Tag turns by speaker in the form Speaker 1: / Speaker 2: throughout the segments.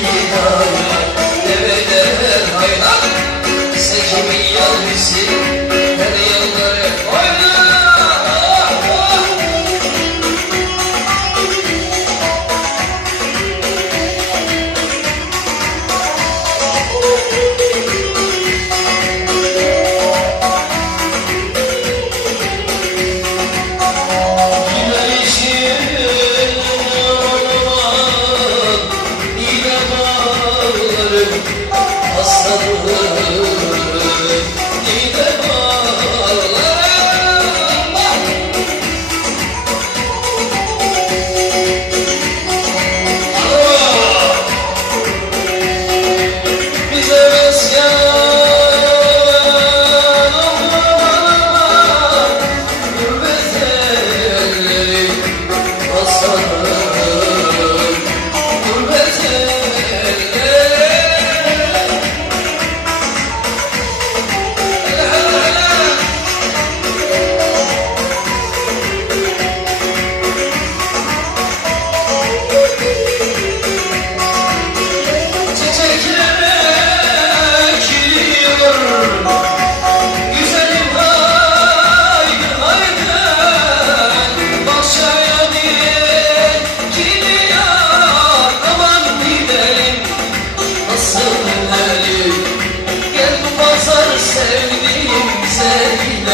Speaker 1: vida.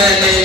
Speaker 1: Hallelujah.